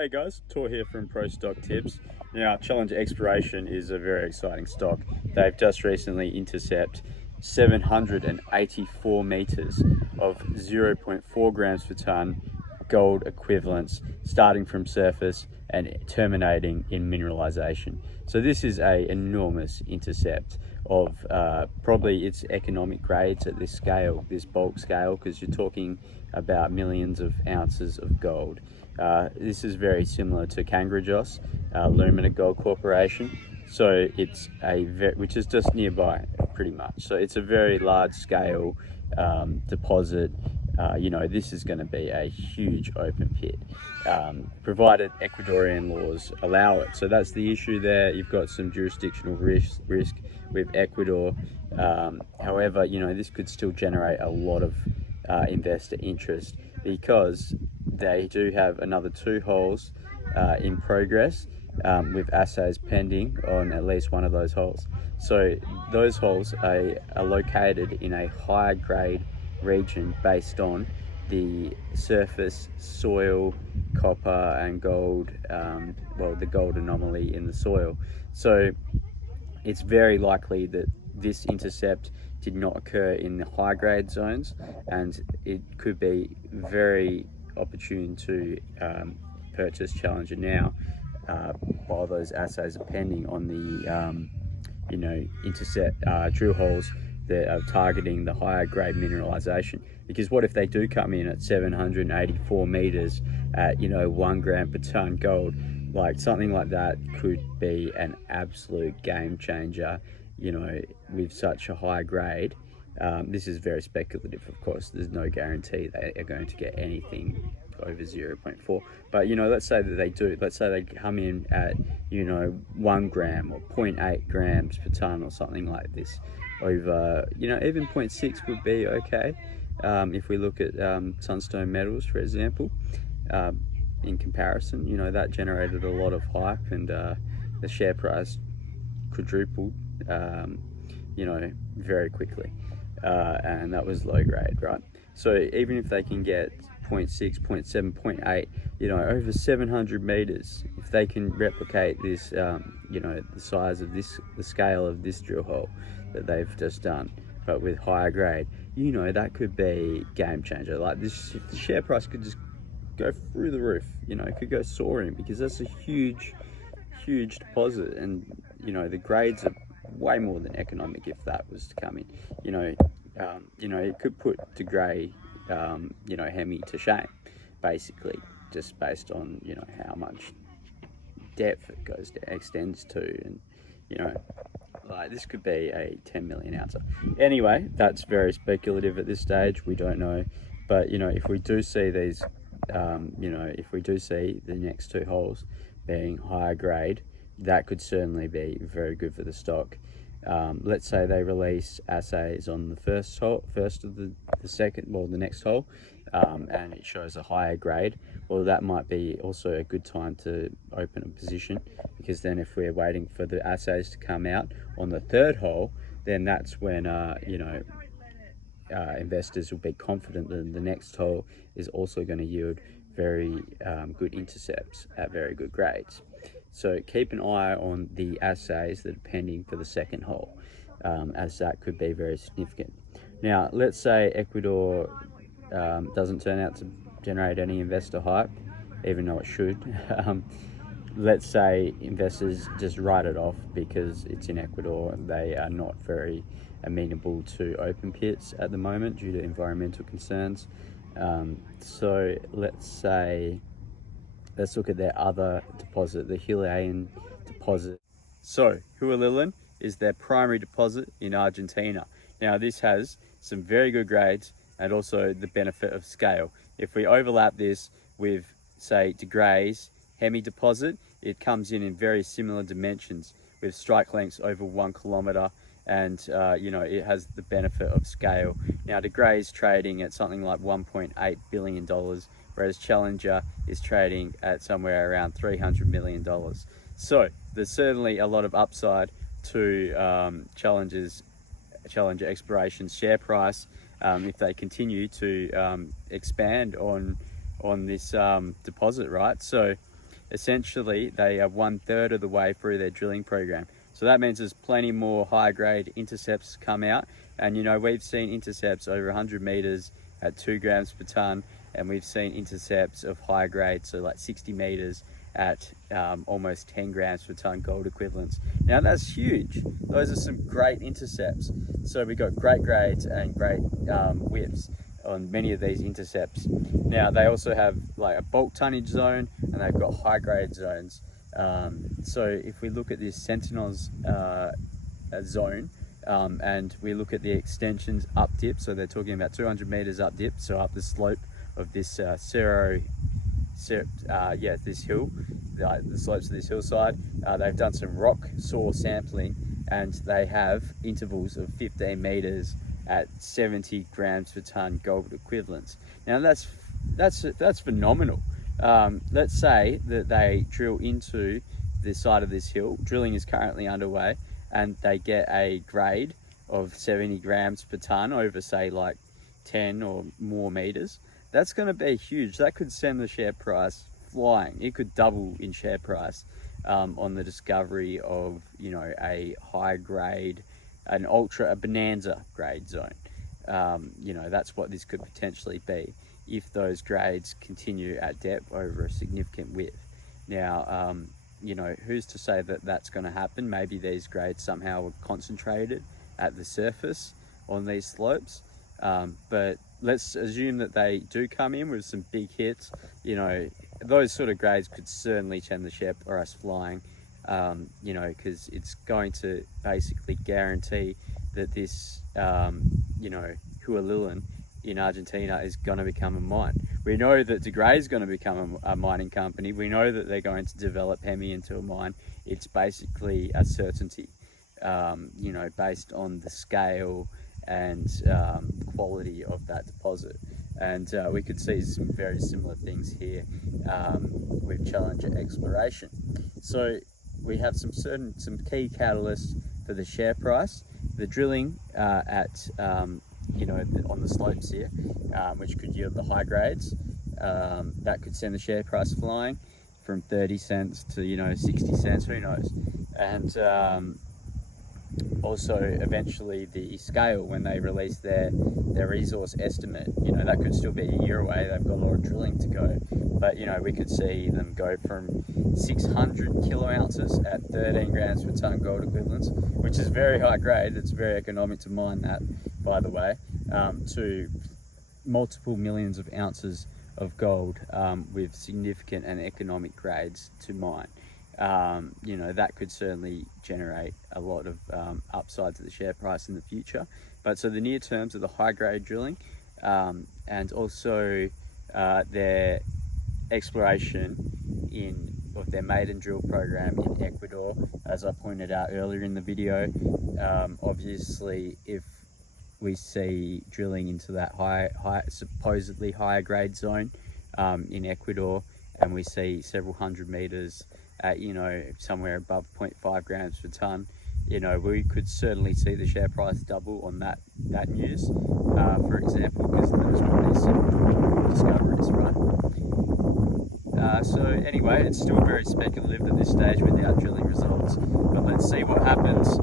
Hey guys, Tor here from Pro Stock Tips. Now, Challenger Exploration is a very exciting stock. They've just recently intercepted 784 meters of 0.4 grams per ton gold equivalents, starting from surface and terminating in mineralization. So this is an enormous intercept of probably its economic grades at this scale, this bulk scale, because you're talking about millions of ounces of gold. This is very similar to Kangaroo Lumina Gold Corporation. So it's which is just nearby pretty much. So it's a very large scale deposit. This is going to be a huge open pit, provided Ecuadorian laws allow it. So that's the issue there. You've got some jurisdictional risk with Ecuador. However, this could still generate a lot of investor interest because they do have another 2 holes in progress, with assays pending on at least one of those holes. So those holes are located in a higher grade region based on the surface soil, copper and gold, the gold anomaly in the soil. So it's very likely that this intercept did not occur in the high grade zones, and it could be very opportune to purchase Challenger now while those assays are pending on the intercept drill holes that are targeting the higher grade mineralization. Because what if they do come in at 784 meters at 1 gram per ton gold? Like, something like that could be an absolute game changer, with such a high grade. This is very speculative, of course. There's no guarantee they are going to get anything over 0.4. But, let's say that they do. Let's say they come in at, 1 gram or 0.8 grams per ton or something like this. Over, even 0.6 would be okay. If we look at Sunstone Metals, for example, in comparison, that generated a lot of hype, and the share price quadrupled, very quickly. And that was low grade, right? So even if they can get 0.6, 0.7, 0.8, over 700 meters, if they can replicate this, the size of this, the scale of this drill hole that they've just done, but with higher grade, that could be game changer. Like, this, the share price could just go through the roof, it could go soaring, because that's a huge deposit, and the grades are way more than economic if that was to come in. It could put De Grey, Hemi to shame, basically, just based on how much depth it extends to, and like, this could be a 10 million ouncer. Anyway, that's very speculative at this stage. We don't know, but if we do see these, if we do see the next 2 holes being higher grade, that could certainly be very good for the stock. Let's say they release assays on the first of the next hole, and it shows a higher grade. Well, that might be also a good time to open a position, because then if we're waiting for the assays to come out on the 3rd hole, then that's when investors will be confident that the next hole is also going to yield very good intercepts at very good grades. So keep an eye on the assays that are pending for the 2nd hole, as that could be very significant. Now, let's say Ecuador doesn't turn out to generate any investor hype, even though it should. Let's say investors just write it off because it's in Ecuador and they are not very amenable to open pits at the moment due to environmental concerns. So let's look at their other deposit, the Chilean deposit. So Hualilin is their primary deposit in Argentina. Now, this has some very good grades and also the benefit of scale. If we overlap this with, say, De Grey's Hemi deposit, it comes in very similar dimensions with strike lengths over 1 kilometer, and it has the benefit of scale. Now, De Grey's trading at something like $1.8 billion, whereas Challenger is trading at somewhere around $300 million. So there's certainly a lot of upside to Challenger Exploration's share price if they continue to expand on this deposit, right? So essentially they are 1/3 of the way through their drilling program. So that means there's plenty more high grade intercepts come out. And you know, we've seen intercepts over 100 meters at 2 grams per ton, and we've seen intercepts of high grade, so like 60 meters at almost 10 grams per ton gold equivalents. Now that's huge. Those are some great intercepts. So we got great grades and great widths on many of these intercepts. Now they also have like a bulk tonnage zone, and they've got high grade zones. So if we look at this Sentinels zone, and we look at the extensions up dip, so they're talking about 200 meters up dip, so up the slope of this this hill, the slopes of this hillside. They've done some rock saw sampling, and they have intervals of 15 meters at 70 grams per ton gold equivalents. Now that's phenomenal. Let's say that they drill into the side of this hill. Drilling is currently underway, and they get a grade of 70 grams per ton over, say, like 10 or more meters. That's going to be huge. That could send the share price flying. It could double in share price on the discovery of, you know, a high grade, a bonanza grade zone. You know, that's what this could potentially be if those grades continue at depth over a significant width. Now, you know, who's to say that that's going to happen? Maybe these grades somehow are concentrated at the surface on these slopes, but let's assume that they do come in with some big hits. You know, those sort of grades could certainly send the share price flying, you know, because it's going to basically guarantee that this, you know, Hualillan in Argentina is going to become a mine. We know that De Grey is going to become a mining company. We know that they're going to develop Hemi into a mine. It's basically a certainty, you know, based on the scale and quality of that deposit. And we could see some very similar things here with Challenger exploration. So we have some key catalysts for the share price. The drilling at you know, on the slopes here, which could yield the high grades, that could send the share price flying from 30 cents to, you know, 60 cents, who knows. And also eventually the scale, when they release their resource estimate, you know, that could still be a year away. They've got a lot of drilling to go, but you know, we could see them go from 600 kilo ounces at 13 grams per ton gold equivalents, which is very high grade. It's very economic to mine that, by the way, to multiple millions of ounces of gold with significant and economic grades to mine. You know, that could certainly generate a lot of upside to the share price in the future. But so the near terms of the high grade drilling, and also their exploration of their maiden drill program in Ecuador, as I pointed out earlier in the video. Obviously, if we see drilling into that supposedly higher grade zone in Ecuador, and we see several hundred meters at, you know, somewhere above 0.5 grams per ton, you know, we could certainly see the share price double on that news, for example, because those would be some discoveries, right? So anyway, it's still very speculative at this stage without drilling results, but let's see what happens